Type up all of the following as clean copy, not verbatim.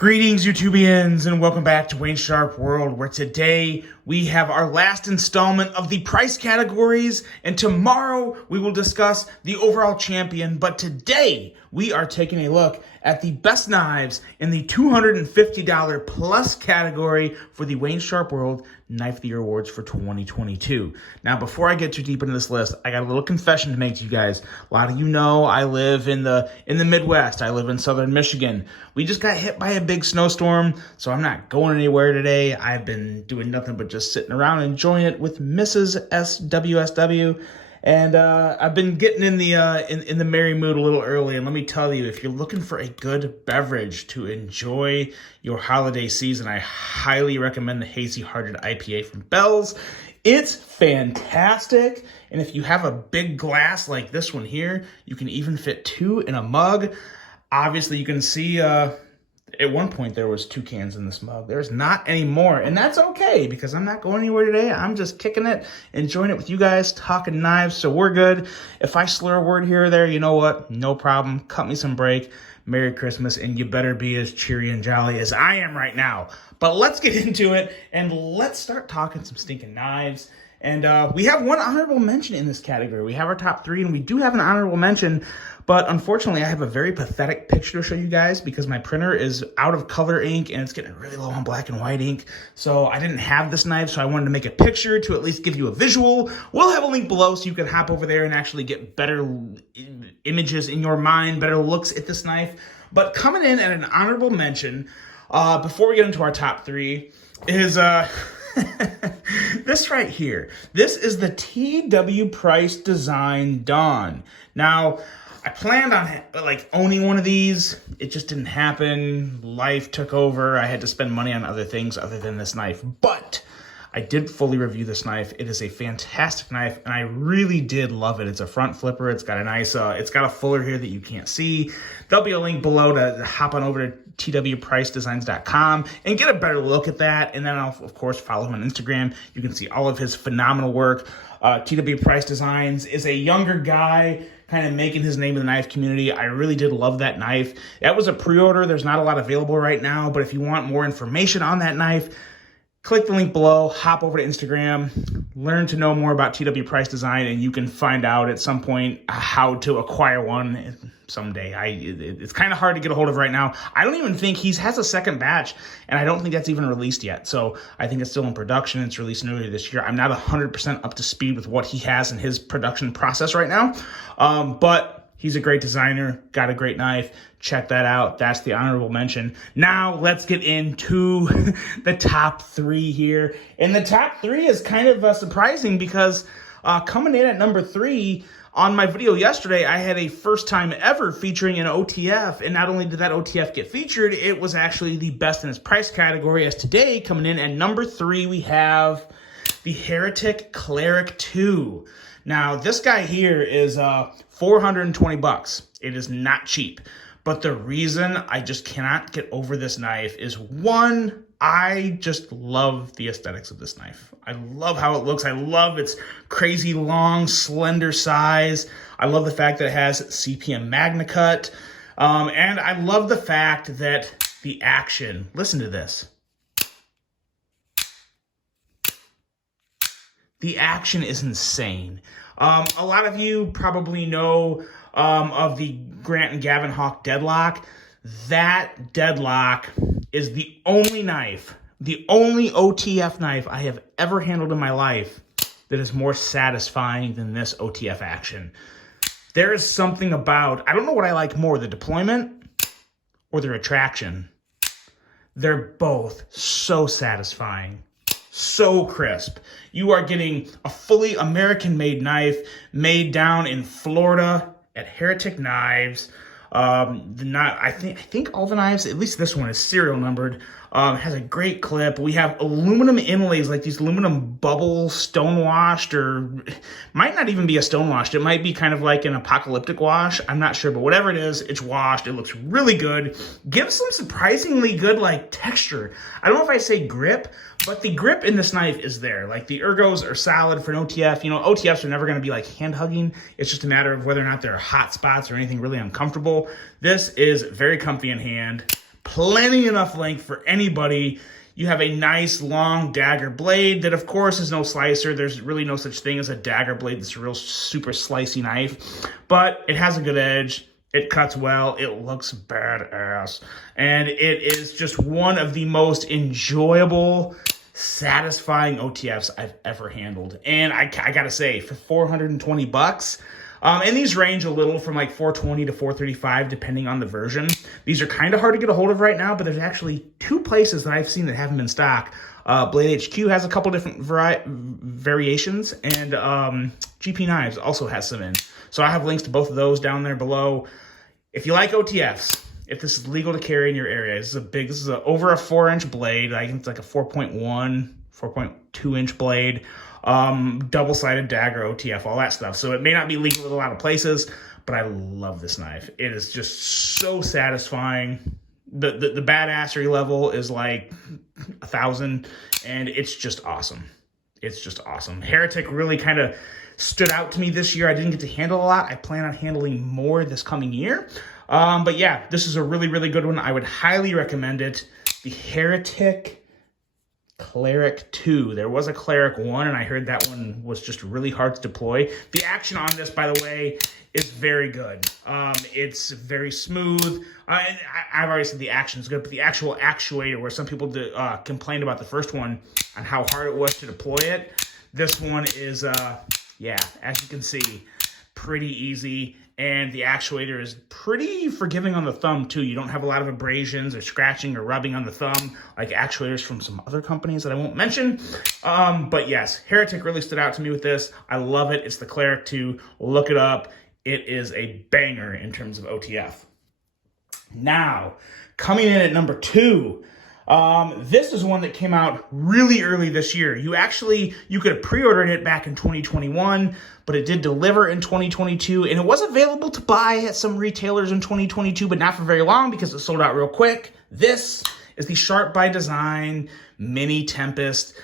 Greetings, YouTubians, and welcome back to Wayne Sharp World, where today we have our last installment of the price categories, and tomorrow we will discuss the overall champion. But today we are taking a look at the best knives in the $250 plus category for the Wayne Sharp World Knife of the Year Awards for 2022. Now, before I get too deep into this list, I got a little confession to make to you guys. A lot of you know I live in the Midwest. I live in southern Michigan. We just got hit by a big snowstorm, so I'm not going anywhere today. I've been doing nothing but just sitting around enjoying it with Mrs. SWSW. And I've been getting in the merry mood a little early, and let me tell you, if you're looking for a good beverage to enjoy your holiday season, I highly recommend the Hazy Hearted IPA from Bell's. It's fantastic, and if you have a big glass like this one here, you can even fit two in a mug. Obviously, you can see at one point there was 2 cans in this mug. There's not anymore, and that's okay because I'm not going anywhere today. I'm just kicking it, enjoying it with you guys, talking knives, so we're good. If I slur a word here or there, you know what? No problem. Cut me some break. Merry Christmas, and you better be as cheery and jolly as I am right now. But let's get into it, and let's start talking some stinking knives. And we have one honorable mention in this category. We have our top 3, and we do have an honorable mention. But unfortunately, I have a very pathetic picture to show you guys because my printer is out of color ink and it's getting really low on black and white ink. So I didn't have this knife, so I wanted to make a picture to at least give you a visual. We'll have a link below so you can hop over there and actually get better images in your mind, better looks at this knife. But coming in at an honorable mention, before we get into our top 3, is this right here. This is the T.W. Price Design Dawn. Now, I planned on owning one of these. It just didn't happen. Life took over. I had to spend money on other things other than this knife. But I did fully review this knife. It is a fantastic knife, and I really did love it. It's a front flipper. It's got a nice, it's got a fuller here that you can't see. There'll be a link below to hop on over to twpricedesigns.com and get a better look at that. And then I'll, of course, follow him on Instagram. You can see all of his phenomenal work. TW Price Designs is a younger guy kind of making his name in the knife community. I really did love that knife. That was a pre-order. There's not a lot available right now, but if you want more information on that knife, click the link below, hop over to Instagram, learn to know more about TW Price Design, and you can find out at some point how to acquire one someday. It's kind of hard to get a hold of right now. I don't even think he has a second batch, and I don't think that's even released yet. So I think it's still in production. It's releasing earlier this year. I'm not 100% up to speed with what he has in his production process right now, but he's a great designer, got a great knife. Check that out. That's the honorable mention. Now let's get into the top 3 here. And the top 3 is kind of surprising because coming in at number 3, on my video yesterday, I had a first time ever featuring an OTF, and not only did that OTF get featured, it was actually the best in its price category, as today, coming in at number 3, we have the Heretic Cleric 2. Now, this guy here is $420. It is not cheap. But the reason I just cannot get over this knife is, one, I just love the aesthetics of this knife. I love how it looks. I love its crazy long, slender size. I love the fact that it has CPM Magna Cut. And I love the fact that the action, listen to this. The action is insane. A lot of you probably know of the Grant and Gavin Hawk deadlock. That deadlock is the only knife, the only OTF knife I have ever handled in my life that is more satisfying than this OTF action. There is something about, I don't know what I like more, the deployment or the retraction. They're both so satisfying. So crisp. You are getting a fully American-made knife made down in Florida at Heretic Knives. I think all the knives, at least this one, is serial numbered. Has a great clip. We have aluminum inlays, like these aluminum bubble stonewashed, or might not even be a stonewashed. It might be kind of like an apocalyptic wash. I'm not sure, but whatever it is, it's washed. It looks really good. Gives some surprisingly good texture. I don't know if I say grip, but the grip in this knife is there. Like, the ergos are solid for an OTF. You know, OTFs are never going to be like hand hugging. It's just a matter of whether or not there are hot spots or anything really uncomfortable. This is very comfy in hand. plenty enough length for anybody. You have a nice long dagger blade that, of course, is no slicer. There's really no such thing as a dagger blade that's a real super slicey knife, but it has a good edge. It cuts well. It looks badass. And it is just one of the most enjoyable, satisfying OTFs I've ever handled. And I gotta say, for $420, and these range a little from like $420 to $435, depending on the version. These are kind of hard to get a hold of right now, but there's actually 2 places that I've seen that have them in stock. Blade HQ has a couple different variations, and GP Knives also has some in. So I have links to both of those down there below. If you like OTFs, if this is legal to carry in your area, this is over a 4-inch blade. I think it's like a 4.2 inch blade. Double-sided dagger, OTF, all that stuff. So it may not be legal in a lot of places, but I love this knife. It is just so satisfying. The badassery level is like 1,000, and it's just awesome. It's just awesome. Heretic really kind of stood out to me this year. I didn't get to handle a lot. I plan on handling more this coming year. But yeah, this is a really, really good one. I would highly recommend it. The Heretic Cleric 2. There was a Cleric 1, and I heard that one was just really hard to deploy. The action on this, by the way, is very good. It's very smooth. I've already said the action is good, but the actual actuator, where some people complained about the first one on how hard it was to deploy it, this one is, yeah, as you can see, pretty easy. And the actuator is pretty forgiving on the thumb, too. You don't have a lot of abrasions or scratching or rubbing on the thumb like actuators from some other companies that I won't mention. But yes, Heretic really stood out to me with this. I love it. It's the Cleric 2. Look it up. It is a banger in terms of OTF. Now, coming in at number 2, this is one that came out really early this year. You could have pre-ordered it back in 2021, but it did deliver in 2022, and it was available to buy at some retailers in 2022, but not for very long because it sold out real quick. This is the Sharp by Design Mini Tempest.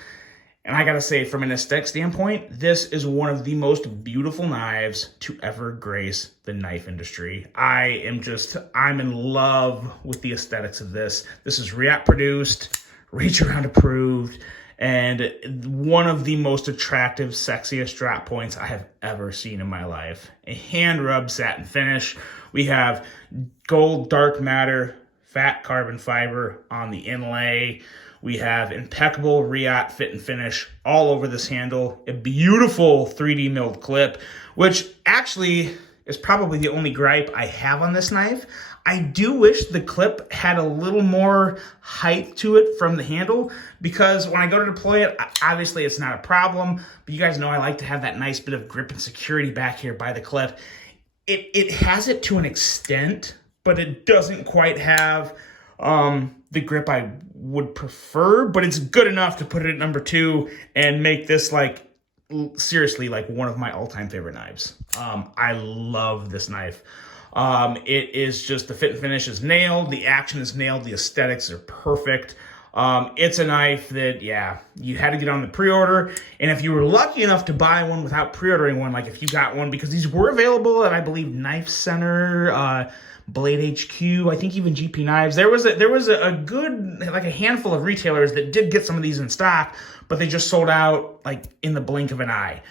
And I gotta say, from an aesthetic standpoint, this is one of the most beautiful knives to ever grace the knife industry. I'm in love with the aesthetics of this. This is React produced, reach around approved, and one of the most attractive, sexiest strap points I have ever seen in my life. A hand rubbed satin finish. We have gold dark matter, fat carbon fiber on the inlay. We have impeccable Riot fit and finish all over this handle. A beautiful 3D milled clip, which actually is probably the only gripe I have on this knife. I do wish the clip had a little more height to it from the handle, because when I go to deploy it, obviously it's not a problem, but you guys know I like to have that nice bit of grip and security back here by the clip. It has it to an extent, but it doesn't quite have the grip I would prefer, but it's good enough to put it at number 2 and make this like seriously like one of my all-time favorite knives. I love this knife. It is just, the fit and finish is nailed, the action is nailed, the aesthetics are perfect. It's a knife that, yeah, you had to get on the pre-order, and if you were lucky enough to buy one without pre-ordering one, like if you got one, because these were available at, I believe, Knife Center, Blade HQ, I think even GP Knives. There was a good, like a handful of retailers that did get some of these in stock, but they just sold out like in the blink of an eye.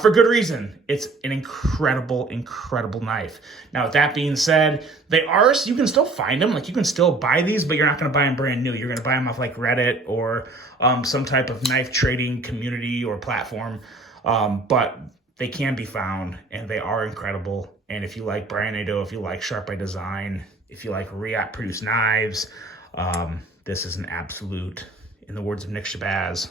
For good reason. It's an incredible, incredible knife. Now, with that being said, you can still find them. Like, you can still buy these, but you're not going to buy them brand new. You're going to buy them off like Reddit or some type of knife trading community or platform. But they can be found, and they are incredible. And if you like Brian Nadeau, if you like Sharp by Design, if you like Riot produced knives, this is an absolute, in the words of Nick Shabazz,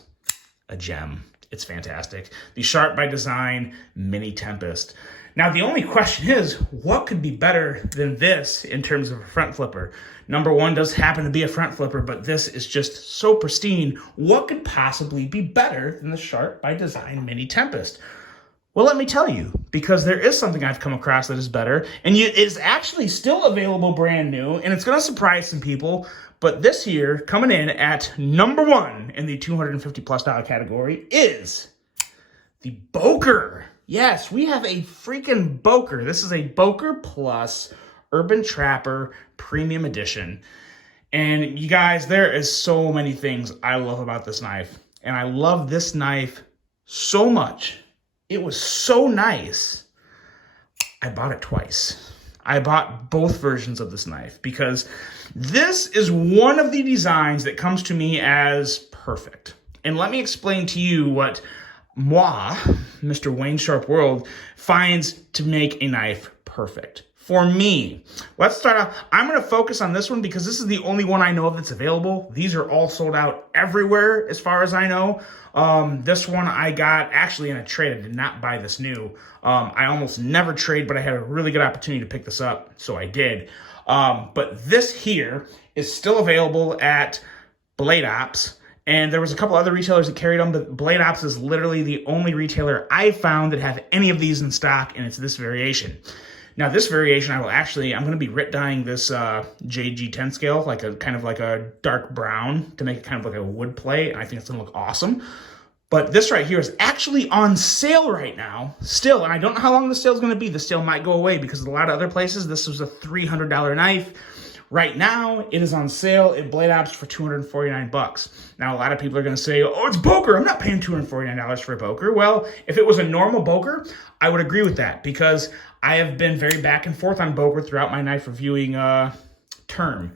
a gem. It's fantastic. The Sharp by Design Mini Tempest. Now, the only question is, what could be better than this in terms of a front flipper? Number 1 does happen to be a front flipper, but this is just so pristine. What could possibly be better than the Sharp by Design Mini Tempest? Well, let me tell you, because there is something I've come across that is better, and it is actually still available brand new, and it's going to surprise some people, but this year, coming in at number 1 in the $250+ category is the Boker. Yes, we have a freaking Boker. This is a Boker Plus Urban Trapper Premium Edition. And you guys, there is so many things I love about this knife. And I love this knife so much. It was so nice. I bought it twice. I bought both versions of this knife because this is one of the designs that comes to me as perfect. And let me explain to you what moi, Mr. Wayne Sharp World, finds to make a knife perfect. For me, let's start off. I'm going to focus on this one because this is the only one I know of that's available. These are all sold out everywhere as far as I know. This one I got actually in a trade. I did not buy this new. I almost never trade, but I had a really good opportunity to pick this up, so I did. But this here is still available at Blade Ops. And there was a couple other retailers that carried them, but Blade Ops is literally the only retailer I found that have any of these in stock, and it's this variation. Now, this variation, I'm going to be Rit dyeing this JG10 scale, like a kind of like a dark brown to make it kind of like a wood plate. And I think it's going to look awesome. But this right here is actually on sale right now, still. And I don't know how long the sale is going to be. The sale might go away because a lot of other places, this was a $300 knife. Right now, it is on sale at Blade Ops for $249. Now, a lot of people are going to say, oh, it's Boker. I'm not paying $249 for a Boker. Well, if it was a normal Boker, I would agree with that because I have been very back and forth on Boker throughout my knife reviewing term.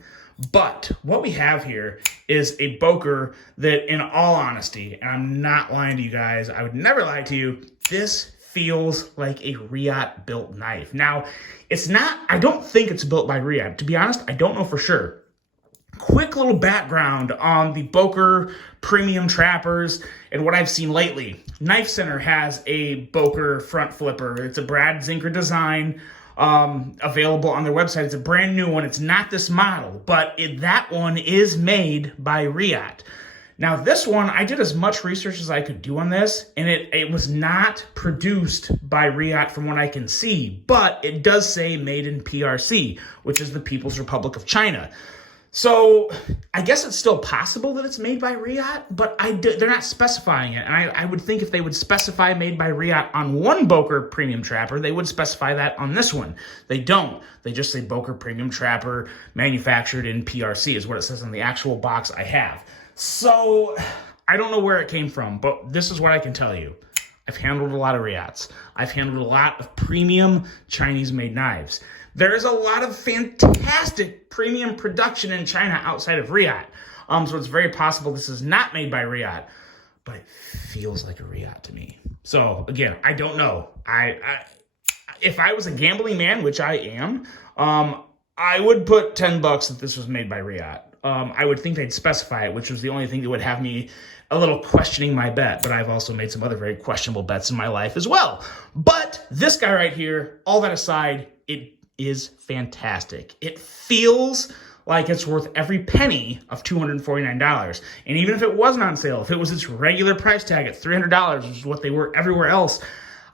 But what we have here is a Boker that, in all honesty, and I'm not lying to you guys, I would never lie to you, this feels like a Riot built knife. Now, it's not, I don't think it's built by Riot. To be honest, I don't know for sure. Quick little background on the Boker premium trappers and what I've seen lately. Knife Center has a Boker front flipper. It's a Brad Zinker design, available on their website. It's a brand new one. It's not this model, but that one is made by Riot. Now, this one, I did as much research as I could do on this, and it was not produced by Riot from what I can see, but it does say made in PRC, which is the People's Republic of China. So I guess it's still possible that it's made by Riot, but they're not specifying it. And I would think if they would specify made by Riot on one Boker Premium Trapper, they would specify that on this one. They don't. They just say Boker Premium Trapper manufactured in PRC is what it says on the actual box I have. So I don't know where it came from, but this is what I can tell you. I've handled a lot of Riots. I've handled a lot of premium Chinese-made knives. There is a lot of fantastic premium production in China outside of Riot. So it's very possible this is not made by Riot, but it feels like a Riot to me. So again, I don't know. If I was a gambling man, which I am, I would put $10 that this was made by Riot. I would think they'd specify it, which was the only thing that would have me a little questioning my bet. But I've also made some other very questionable bets in my life as well. But this guy right here, all that aside, it is fantastic. It feels like it's worth every penny of $249. And even if it wasn't on sale, if it was its regular price tag at $300, which is what they were everywhere else,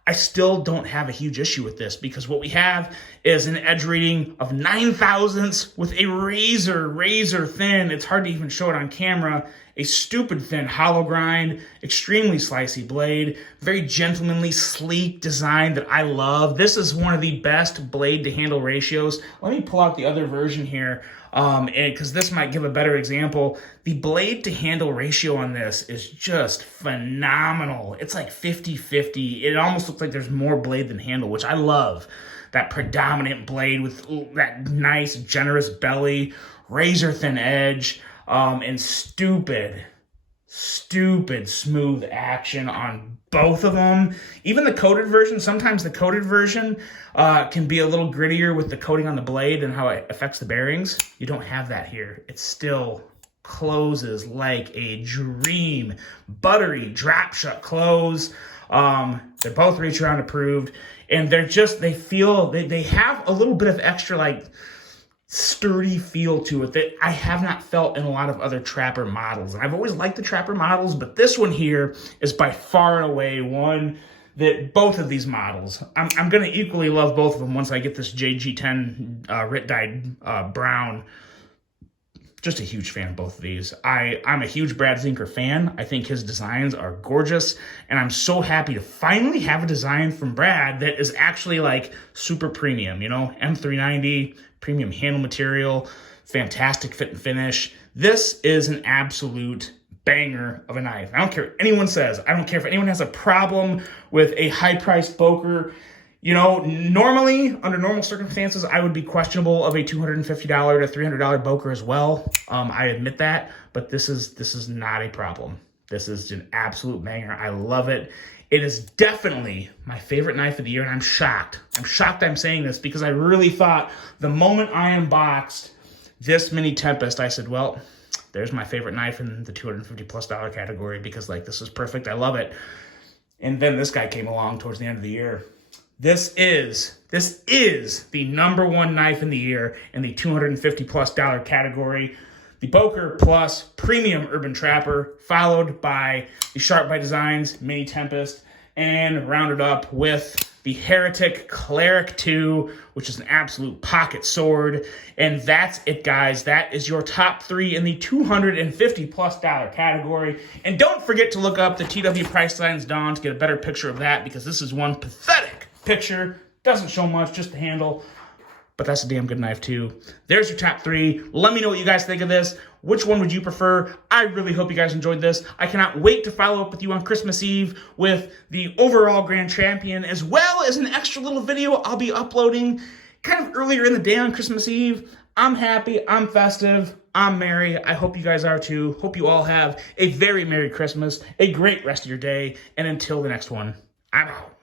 I still don't have a huge issue with this because what we have is an edge rating of 9 thousandths with a razor thin, it's hard to even show it on camera, a stupid thin hollow grind, extremely slicey blade, very gentlemanly, sleek design that I love. This is one of the best blade to handle ratios. Let me pull out the other version here because this might give a better example. The blade to handle ratio on this is just phenomenal. It's like 50-50. It almost looks like there's more blade than handle, which I love. That predominant blade with that nice, generous belly, razor thin edge, and stupid smooth action on both of them. Even the coated version, sometimes the coated version can be a little grittier with the coating on the blade and how it affects the bearings. You don't have that here. It still closes like a dream. Buttery drop shut close. They're both reach around approved, and they have a little bit of extra like sturdy feel to it that I have not felt in a lot of other Trapper models. And I've always liked the Trapper models, but this one here is by far and away one that both of these models, I'm going to equally love both of them once I get this JG10 Rit dyed brown. Just a huge fan of both of these. I'm a huge Brad Zinker fan. I think his designs are gorgeous, and I'm so happy to finally have a design from Brad that is actually like super premium, you know, M390, premium handle material, fantastic fit and finish. This is an absolute banger of a knife. I don't care what anyone says. I don't care if anyone has a problem with a high-priced Boker. You know, normally, under normal circumstances, I would be questionable of a $250 to $300 Boker as well. I admit that, but this is not a problem. This is an absolute banger. I love it. It is definitely my favorite knife of the year, and I'm shocked. I'm shocked I'm saying this because I really thought the moment I unboxed this mini Tempest, I said, well, there's my favorite knife in the $250+ category because, like, this is perfect. I love it. And then this guy came along towards the end of the year. This is the #1 knife in the year in the $250+ category. The Boker Plus Premium Urban Trapper, followed by the Sharp by Designs Mini Tempest, and rounded up with the Heretic Cleric 2, which is an absolute pocket sword. And that's it, guys. That is your top 3 in the $250+ category. And don't forget to look up the TW Price Designs Dawn to get a better picture of that, because this is one pathetic picture. Doesn't show much, just the handle. But that's a damn good knife, too. There's your top 3. Let me know what you guys think of this. Which one would you prefer? I really hope you guys enjoyed this. I cannot wait to follow up with you on Christmas Eve with the overall Grand Champion, as well as an extra little video I'll be uploading kind of earlier in the day on Christmas Eve. I'm happy. I'm festive. I'm merry. I hope you guys are, too. Hope you all have a very Merry Christmas, a great rest of your day, and until the next one, I'm out.